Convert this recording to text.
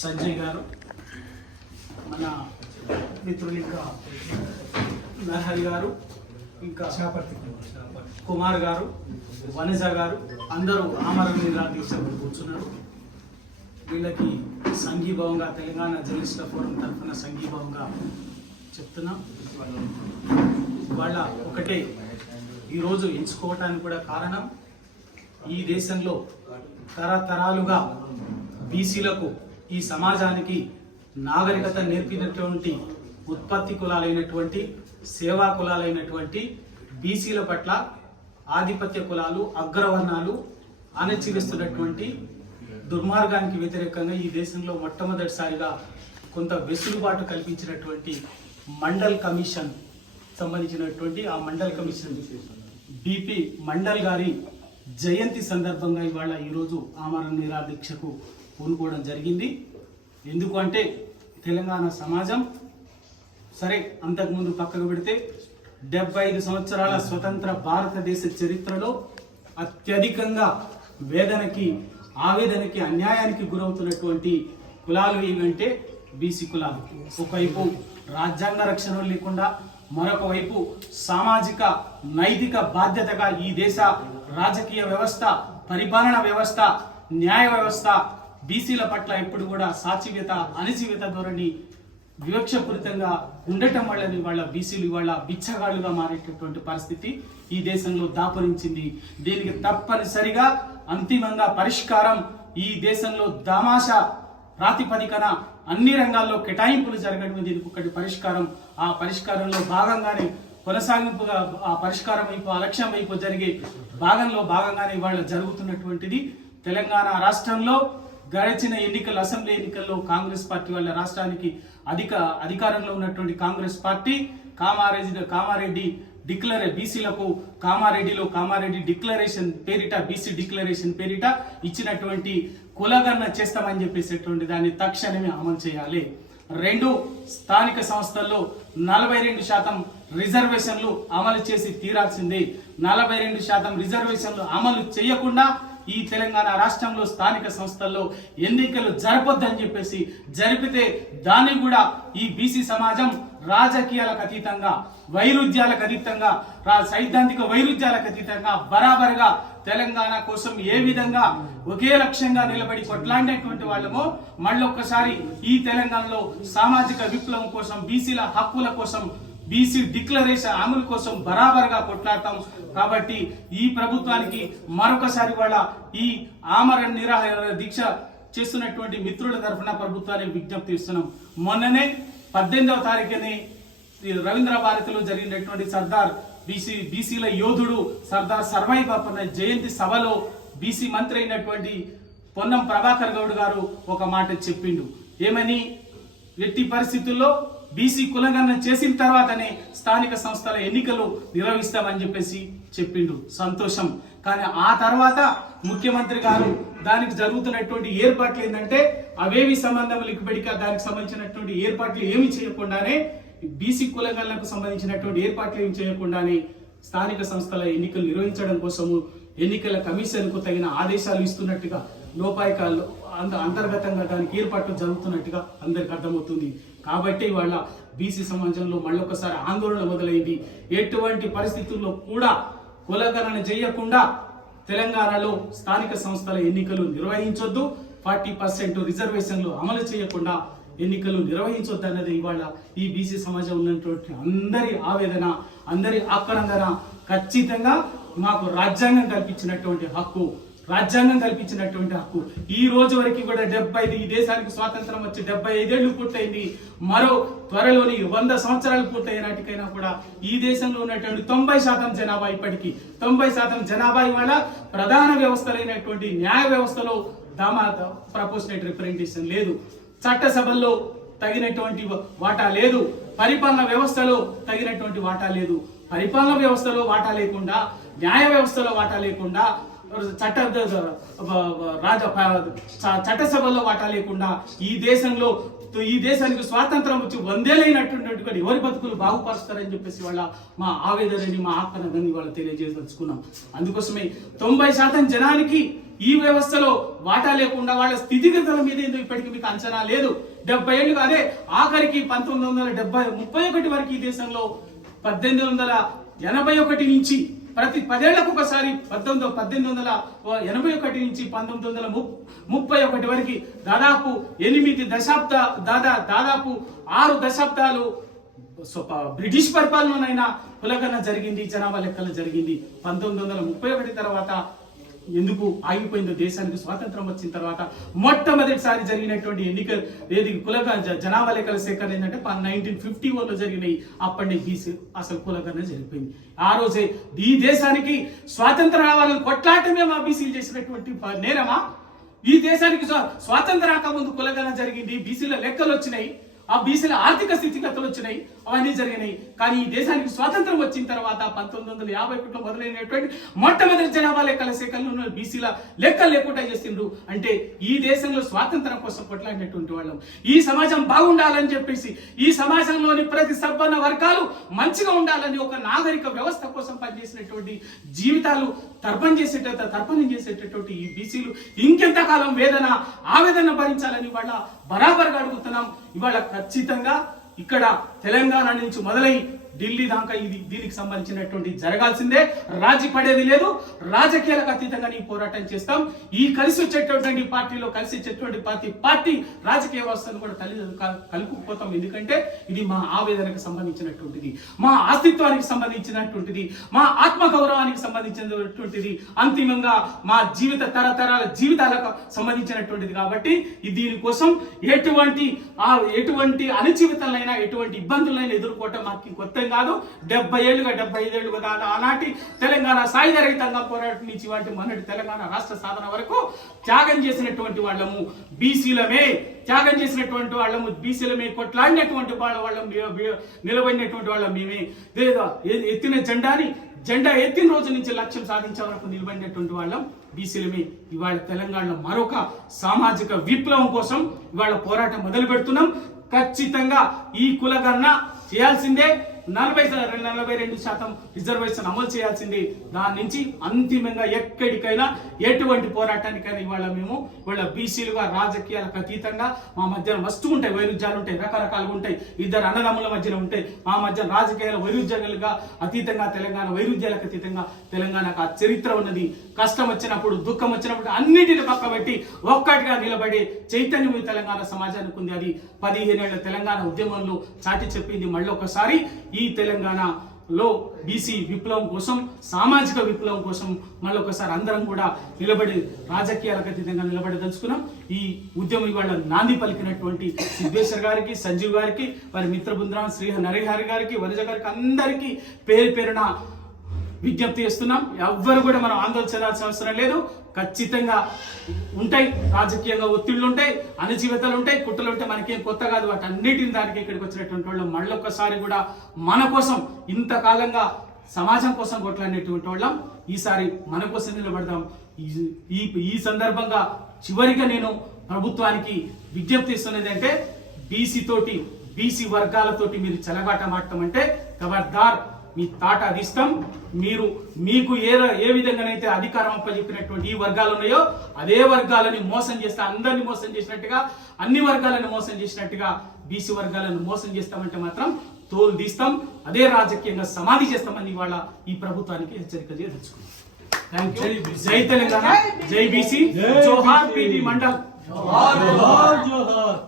సంజయ్ గారు మన మిత్రులు ఇంకా నరహరి గారు ఇంకా చేపర్తి కుమార్ గారు వనజ గారు అందరూ ఆమరణ నిరాదీక్షలు కూర్చున్నారు. వీళ్ళకి సంఘీభావంగా తెలంగాణ జర్నలిస్టుల ఫోరం తరఫున సంఘీభావంగా చెప్తున్నాం. వాళ్ళ ఒకటే ఈరోజు ఎంచుకోవటానికి కూడా కారణం ఈ దేశంలో తరతరాలుగా బీసీలకు ఈ సమాజానికి నాగరికత నేర్పినటువంటి ఉత్పత్తి కులాలైనటువంటి సేవా కులాలైనటువంటి బీసీల పట్ల ఆధిపత్య కులాలు అగ్రవర్ణాలు అణచివేస్తున్నటువంటి దుర్మార్గానికి వ్యతిరేకంగా ఈ దేశంలో మొట్టమొదటిసారిగా కొంత వెసులుబాటు కల్పించినటువంటి మండల్ కమిషన్ సంబంధించినటువంటి ఆ మండల్ కమిషన్ బీపీ మండల్ గారి జయంతి సందర్భంగా ఇవాళ ఈరోజు ఆమరణ నిరాదీక్షకు పూనుకోవడం జరిగింది. ఎందుకు అంటే తెలంగాణ సమాజం సరే అంతకుముందు పక్కకు పెడితే డెబ్బై ఐదు సంవత్సరాల స్వతంత్ర భారతదేశ చరిత్రలో అత్యధికంగా వేదనకి ఆవేదనకి అన్యాయానికి గురవుతున్నటువంటి కులాలు ఏమంటే బీసీ కులాలు. ఒకవైపు రాజ్యాంగ రక్షణ లేకుండా మరొక వైపు సామాజిక నైతిక బాధ్యతగా ఈ దేశ రాజకీయ వ్యవస్థ పరిపాలన వ్యవస్థ న్యాయ వ్యవస్థ బీసీల పట్ల ఎప్పుడు కూడా సాచివ్యత అణచివేత ధోరణి వివక్షపూరితంగా ఉండటం వల్ల వాళ్ళ బీసీలు ఇవాళ బిచ్చగాళ్ళుగా మారేటటువంటి పరిస్థితి ఈ దేశంలో దాపరించింది. దీనికి తప్పనిసరిగా అంతిమంగా పరిష్కారం ఈ దేశంలో దామాషా ప్రాతిపదికన అన్ని రంగాల్లో కేటాయింపులు జరగడం దీనికి ఒకటి పరిష్కారం. ఆ పరిష్కారంలో భాగంగానే కొనసాగింపుగా ఆ పరిష్కారం వైపు ఆ లక్ష్యం వైపు జరిగే భాగంలో భాగంగానే ఇవాళ జరుగుతున్నటువంటిది. తెలంగాణ రాష్ట్రంలో గడిచిన ఎన్నికల అసెంబ్లీ ఎన్నికల్లో కాంగ్రెస్ పార్టీ వాళ్ళ రాష్ట్రానికి అధిక అధికారంలో ఉన్నటువంటి Congress party Kamareddy Kamareddy declare బీసీలకు కామారెడ్డిలో కామారెడ్డి డిక్లరేషన్ పేరిట బీసీ డిక్లరేషన్ పేరిట ఇచ్చినటువంటి కులగన్న చేస్తామని చెప్పేసేటువంటి దాన్ని తక్షణమే అమలు చేయాలి. రెండు స్థానిక సంస్థల్లో నలభై రెండు శాతం రిజర్వేషన్లు అమలు చేసి తీరాల్సిందే. నలభై రెండు శాతం రిజర్వేషన్లు అమలు చేయకుండా ఈ తెలంగాణ రాష్ట్రంలో స్థానిక సంస్థల్లో ఎన్నికలు జరపొద్దని చెప్పేసి జరిపితే దాన్ని కూడా ఈ బీసీ సమాజం రాజకీయాలకు అతీతంగా వైరుధ్యాలకు అతీతంగా సైద్ధాంతిక వైరుధ్యాలకు అతీతంగా బరాబరుగా తెలంగాణ కోసం ఏ విధంగా ఒకే లక్ష్యంగా నిలబడి కొట్లాడినటువంటి వాళ్ళమో మళ్ళొక్కసారి ఈ తెలంగాణలో సామాజిక విప్లవం కోసం బీసీల హక్కుల కోసం బీసీ డిక్లరేషన్ అమలు కోసం బరాబర్గా కొట్లాడతాం. కాబట్టి ఈ ప్రభుత్వానికి మరొకసారి వాళ్ళ ఈ ఆమరణ నిరాహార దీక్ష చేస్తున్నటువంటి మిత్రుల తరఫున ప్రభుత్వానికి విజ్ఞప్తి ఇస్తున్నాం. మొన్ననే పద్దెనిమిదవ తారీఖుని ఈ రవీంద్ర భారతిలో జరిగినటువంటి సర్దార్ బీసీ బీసీల యోధుడు సర్దార్ సర్వాయి బాపన్న జయంతి సభలో బీసీ మంత్రి అయినటువంటి పొన్నం ప్రభాకర్ గౌడ్ గారు ఒక మాట చెప్పిండు. ఏమని? ఎట్టి పరిస్థితుల్లో బీసీ కులగణన చేసిన తర్వాతనే స్థానిక సంస్థల ఎన్నికలు నిర్వహిస్తామని చెప్పేసి చెప్పిండు. సంతోషం. కానీ ఆ తర్వాత ముఖ్యమంత్రి గారు దానికి జరుగుతున్నటువంటి ఏర్పాట్లు ఏంటంటే అవేవి సంబంధం లిక్బడిక దానికి సంబంధించినటువంటి ఏర్పాట్లు ఏమి చేయకుండానే బీసీ కులగణలకు సంబంధించినటువంటి ఏర్పాట్లు ఏమి చేయకుండానే స్థానిక సంస్థల ఎన్నికలు నిర్వహించడం కోసము ఎన్నికల కమిషన్కు తగిన ఆదేశాలు ఇస్తున్నట్టుగా లోపాయికాలు అంత అంతర్గతంగా దానికి ఏర్పాట్లు జరుగుతున్నట్టుగా అందరికి అర్థమవుతుంది. కాబట్టి వాళ్ళ బీసీ సమాజంలో మళ్ళొకసారి ఆందోళన మొదలైంది. ఎటువంటి పరిస్థితుల్లో కూడా కులగణన చేయకుండా తెలంగాణలో స్థానిక సంస్థల ఎన్నికలు నిర్వహించొద్దు. ఫార్టీ పర్సెంట్ రిజర్వేషన్లు అమలు చేయకుండా ఎన్నికలు నిర్వహించొద్దు అన్నది ఇవాళ ఈ బీసీ సమాజం ఉన్నటువంటి అందరి ఆవేదన అందరి ఆక్రందన ఖచ్చితంగా మాకు రాజ్యాంగం కల్పించినటువంటి హక్కు. రాజ్యాంగం కల్పించినటువంటి హక్కు. ఈ రోజు వరకు కూడా డెబ్బై ఈ దేశానికి స్వాతంత్రం వచ్చి డెబ్బై ఐదేళ్ళు పూర్తయింది. మరో త్వరలోని వంద సంవత్సరాలు పూర్తయ్యే నాటికైనా కూడా ఈ దేశంలో ఉన్నటువంటి తొంభై శాతం జనాభా ఇప్పటికీ. తొంభై శాతం జనాభా ఇవాళ ప్రధాన వ్యవస్థలైనటువంటి న్యాయ వ్యవస్థలో దామా ప్రపోర్షనేట్ రిప్రజెంటేషన్ లేదు. చట్టసభల్లో తగినటువంటి వాటా లేదు. పరిపాలన వ్యవస్థలో తగినటువంటి వాటా లేదు. పరిపాలన వ్యవస్థలో వాటా లేకుండా న్యాయ వ్యవస్థలో వాటా లేకుండా చట్ట రాజ చట్టసభలో వాటా లేకుండా ఈ దేశంలో ఈ దేశానికి స్వాతంత్రం వచ్చి వందేలైనటువంటి కూడా ఎవరి బతుకులు బాగుపరుస్తారని చెప్పేసి వాళ్ళ మా ఆవేదనని మా ఆత్మనందని వాళ్ళు తెలియజేయదలుచుకున్నాం. అందుకోసమే తొంభై శాతం జనానికి ఈ వ్యవస్థలో వాటా లేకుండా వాళ్ళ స్థితిగతుల మీద ఇప్పటికీ మీకు అంచనా లేదు? డెబ్బై ఏళ్ళు అదే ఆఖరికి పంతొమ్మిది వందల డెబ్బై ముప్పై ఒకటి వరకు ఈ దేశంలో పద్దెనిమిది వందల ఎనభై ఒకటి నుంచి ప్రతి పదేళ్ళకు ఒకసారి పద్దెనిమిది పద్దెనిమిది వందల ఎనభై ఒకటి నుంచి పంతొమ్మిది వందల ము- ముప్పై ఒకటి వరకు దాదాపు ఎనిమిది దశాబ్ద దాదా దాదాపు ఆరు దశాబ్దాలు బ్రిటిష్ పరిపాలనైనా కులగన జరిగింది జనాభా లెక్కలు జరిగింది. పంతొమ్మిది వందల ముప్పై ఒకటి తర్వాత ఎందుకు ఆగిపోయిందో దేశానికి స్వాతంత్రం వచ్చిన తర్వాత మొట్టమొదటిసారి జరిగినటువంటి ఎన్నిక ఏది? కులగ జనాభా లెక్కల సేకరణ ఏంటంటే నైన్టీన్ ఫిఫ్టీ వన్లో జరిగినాయి. అప్పటి బీసీ అసలు కులగన జరిగిపోయింది. ఆ రోజే ఈ దేశానికి స్వాతంత్రం రావాలని కొట్లాటమే మా బీసీలు చేసినటువంటి ప- నేరమా? ఈ దేశానికి స్వా- స్వాతంత్రం రాకముందు కులగన జరిగింది. బీసీల లెక్కలు వచ్చినాయి. ఆ బీసీల ఆర్థిక స్థితిగతులు వచ్చినాయి అవన్నీ జరిగినాయి. కానీ ఈ దేశానికి స్వాతంత్రం వచ్చిన తర్వాత పంతొమ్మిది వందల యాభై ఒకటిలో మొదలైనటువంటి మొట్టమొదటి జనాభా లెక్కల సేకరణలో బీసీల లెక్కలు లేకుండా చేసిండ్రు. అంటే ఈ దేశంలో స్వాతంత్రం కోసం కొట్లాడినటువంటి వాళ్ళం. ఈ సమాజం బాగుండాలని చెప్పేసి ఈ సమాజంలోని ప్రతి సబ్బన్న వర్గాలు మంచిగా ఉండాలని ఒక నాగరిక వ్యవస్థ కోసం పనిచేసినటువంటి జీవితాలు తర్పణ చేసేట తర్పణం చేసేటటువంటి ఈ బీసీలు ఇంకెంతకాలం వేదన ఆవేదన భరించాలని వాళ్ళ బరాబర్గా అడుగుతున్నాం. ఇవాళ ఖచ్చితంగా ఇక్కడ తెలంగాణ నుంచి మొదలై ఢిల్లీ దాకా ఇది దీనికి సంబంధించినటువంటి జరగాల్సిందే. రాజీ పడేది లేదు. రాజకీయాలకు అతీతంగా నీ పోరాటం చేస్తాం. ఈ కలిసి వచ్చేటటువంటి పార్టీలో కలిసి వచ్చేటువంటి పార్టీ పార్టీ రాజకీయ వ్యవస్థను కూడా తల్లి కలుపుకుపోతాం. ఎందుకంటే ఇది మా ఆవేదనకు సంబంధించినటువంటిది. మా అస్తిత్వానికి సంబంధించినటువంటిది. మా ఆత్మ గౌరవానికి సంబంధించినటువంటిది. అంతిమంగా మా జీవిత తరతరాల జీవితాలకు సంబంధించినటువంటిది కాబట్టి దీనికోసం ఎటువంటి ఎటువంటి అణచివితలైనా ఎటువంటి ఇబ్బందులైనా ఎదుర్కోవటం మాకు కొత్త కాదు డెబ్బై ఏళ్ళుగా డెబ్బై ఐదేళ్ళుగా కాదు ఆనాటి తెలంగాణ సాయుధ రైతాంగం పోరాటం నుంచి వాటి మొన్నటి తెలంగాణ రాష్ట్ర సాధన వరకు త్యాగం చేసినటువంటి వాళ్ళము బీసీలమే. త్యాగం చేసినటువంటి వాళ్ళము బీసీలమే. కొట్లాడినటువంటి వాళ్ళ వాళ్ళం నిలబడినటువంటి వాళ్ళం మేమే. లేదా ఎత్తిన జెండాని జెండా ఎత్తిన రోజు నుంచి లక్ష్యం సాధించే వరకు నిలబడినటువంటి వాళ్ళం బీసీలమే. ఇవాళ తెలంగాణలో మరొక సామాజిక విప్లవం కోసం ఇవాళ పోరాటం మొదలు పెడుతున్నాం ఖచ్చితంగా ఈ కులగన్న చేయాల్సిందే. నలభై నలభై రెండు శాతం రిజర్వేషన్ అమలు చేయాల్సింది. దాని నుంచి అంతిమంగా ఎక్కడికైనా ఎటువంటి పోరాటానికైనా ఇవాళ మేము ఇవాళ బీసీలుగా రాజకీయాలకు అతీతంగా మా మధ్యన వస్తూ ఉంటాయి వైరుధ్యాలు ఉంటాయి రకరకాలుగా ఉంటాయి. ఇద్దరు అన్నదమ్ముల మధ్యన ఉంటాయి. మా మధ్య రాజకీయాల వైరుధ్యాలుగా అతీతంగా తెలంగాణ వైరుధ్యాలకు అతీతంగా తెలంగాణకు ఆ చరిత్ర ఉన్నది. కష్టం వచ్చినప్పుడు దుఃఖం వచ్చినప్పుడు అన్నిటిని పక్కబెట్టి ఒక్కటిగా నిలబడి చైతన్యం తెలంగాణ సమాజానికి ఉంది. అది పదిహేనేళ్ళ తెలంగాణ ఉద్యమంలో చాటి చెప్పింది మళ్ళీ ఒకసారి ఈ తెలంగాణలో బీసీ విప్లవం కోసం సామాజిక విప్లవం కోసం మళ్ళీ ఒకసారి అందరం కూడా నిలబడి రాజకీయాలకు అతీతంగా నిలబడి తెలుసుకున్నాం ఈ ఉద్యమం ఇవాళ నాంది పలికినటువంటి సిద్ధేశ్వర్ గారికి సంజీవ్ గారికి వారి మిత్ర బృందం శ్రీ నరేహారి గారికి వనజ గారికి అందరికీ పేరు పేరున విజ్ఞప్తి చేస్తున్నాం. ఎవ్వరు కూడా మనం ఆందోళన చెందాల్సిన అవసరం లేదు. ఖచ్చితంగా ఉంటాయి. రాజకీయంగా ఒత్తిళ్ళు ఉంటాయి. అణచివేతలు ఉంటాయి. కుట్రలు ఉంటాయి. మనకేం కొత్త కాదు. వాటి అన్నిటిని దానికి ఇక్కడికి వచ్చినటువంటి వాళ్ళు మళ్ళొక్కసారి కూడా మన కోసం ఇంతకాలంగా సమాజం కోసం కొట్లాడినటువంటి వాళ్ళం. ఈసారి మన కోసం నిలబడదాం. ఈ- ఈ ఈ సందర్భంగా చివరిగా నేను ప్రభుత్వానికి విజ్ఞప్తి ఇస్తున్నది అంటే బీసీ తోటి బీసీ వర్గాలతోటి మీరు చెలగాట మాడటం అంటే ఖబర్దార్ మీ తాట అదిస్తాం మీరు మీకు ఏ ఏ విధంగానైతే అధికారం అప్పచెప్పినటువంటి ఈ వర్గాలు ఉన్నాయో అదే వర్గాలని మోసం చేస్తే అందరిని మోసం చేసినట్టుగా అన్ని వర్గాలను మోసం చేసినట్టుగా బీసీ వర్గాలను మోసం చేస్తామంటే మాత్రం తోలు తీస్తాం. అదే రాజకీయంగా సమాధి చేస్తామని ఇవాళ ఈ ప్రభుత్వానికి హెచ్చరిక చేయదలుచుకున్నాం థ్యాంక్ యూ జై తెలంగాణ. జై బీసీ. జోహార్ పీడి మండల్. జోహార్ జోహార్ జోహార్.